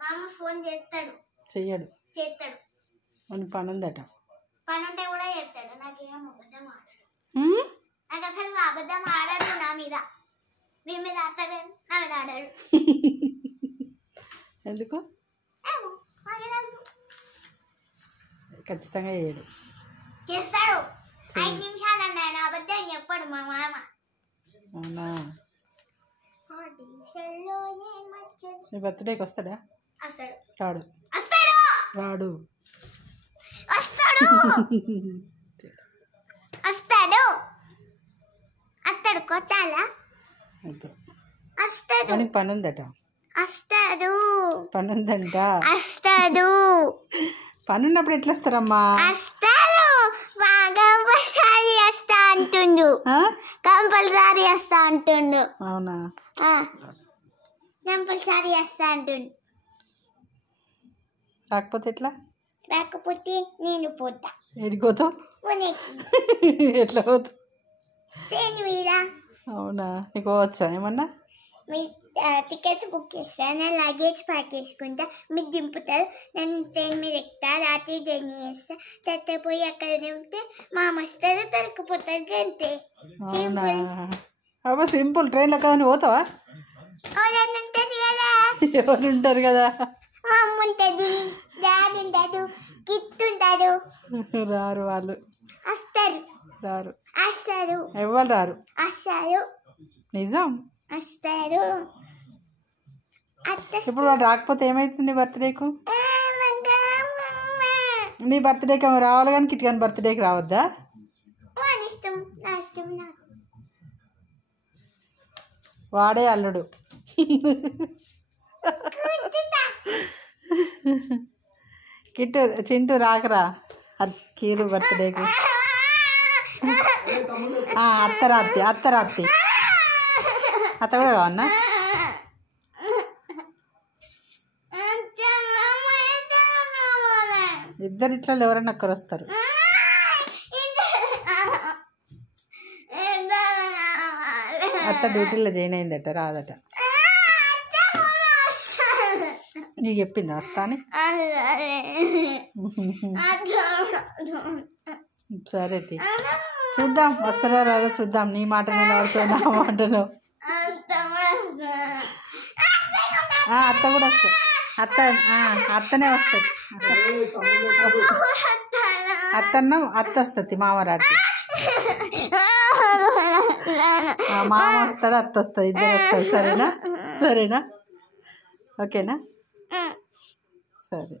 మామ ఫోన్ చేస్తాడు చెయ్యడు చేస్తాడు అని పని ఉందట పని ఉంటే కూడా చేస్తాడు నాకేం అబద్ధం ఆడాడు నాకు అసలు అబద్ధం ఆడాడు నా మీద మీ మీద ఆడతాడు నా మీద ఆడాడు ఎందుకు ఏమో నాకే తెలుసు ఖచ్చితంగా చేయడు చేస్తాడు 5 నిమిషాలు అన్నాడు అబద్ధం చెప్పాడు మా మామ అవునా నీ బర్త్డేకి వస్తాడా వస్తాడు రాడు వస్తాడు రాడు వస్తాడు వస్తాడు వస్తాడు కొట్టాలా వస్తాడు దానికి పని ఉందట వస్తాడు పని ఉందంట వస్తాడు పని ఉన్నప్పుడు ఎట్లా వస్తారమ్మా వస్తాడు కంపల్సరీ వస్తా అంటుండు కంపల్సరీ వస్తా అంటుండు అవునా కంపల్సరీ వస్తా అంటుండు రాకపోతే ఎట్లా రాకపోతే నేను పోతా ఎడిపోతావు పుణేకి ఎట్లా పోతావు ట్రైన్ మీద అవునా నీకు పోవచ్చా ఏమన్నా మీ టికెట్స్ బుక్ చేస్తాను నేను లగేజ్ ప్యాక్ చేసుకుంటా మీరు దింపుతారు నేను ట్రైన్ మీద ఎక్కుతా రాత్రి జర్నీ చేస్తా తర్వాత పోయి అక్కడ దింపితే మా వస్తారు దొరికిపోతారు అంతే అవునా అబ్బా సింపుల్ ట్రైన్లో కదా నువ్వు పోతావా ఉంటుంది కదా ఎవరు ఉంటారు కదా మా అమ్మ ఉంటుంది డాడీ ఉంటాడు కిట్ ఉంటాడు రారు వాళ్ళు వస్తారు రారు వస్తారు ఎవరు రారు వస్తారు నిజం వస్తారు ఇప్పుడు వాడు రాకపోతే ఏమవుతుంది నీ బర్త్డేకు నీ బర్త్డేకి ఏమో రావాలి కానీ కిట్ కానీ బర్త్డేకి రావద్దా ఇష్టం నా ఇష్టం నాకు వాడే అల్లుడు కిట్టు చింటూ రాకరా కీరు బర్త్డేకి అత్తరాత్తి అత్తరాత్తి అత్త కూడా కావన్నా ఇద్దరు ఇట్లా ఎవరైనా ఒక్కరు వస్తారు అత్త డ్యూటీలో జాయిన్ అయిందట రాదట నీకు చెప్పింది వస్తా అని సరే చూద్దాం వస్తారా రాదో చూద్దాం నీ మాట నేను ఆడుతావు నా మాటను అత్త కూడా వస్తుంది అత్తనే వస్తుంది అత్త వస్తుంది మామరాడికి మామ వస్తాడు అత్త వస్తుంది ఇద్దరు వస్తారు సరేనా సరేనా ఓకేనా సరే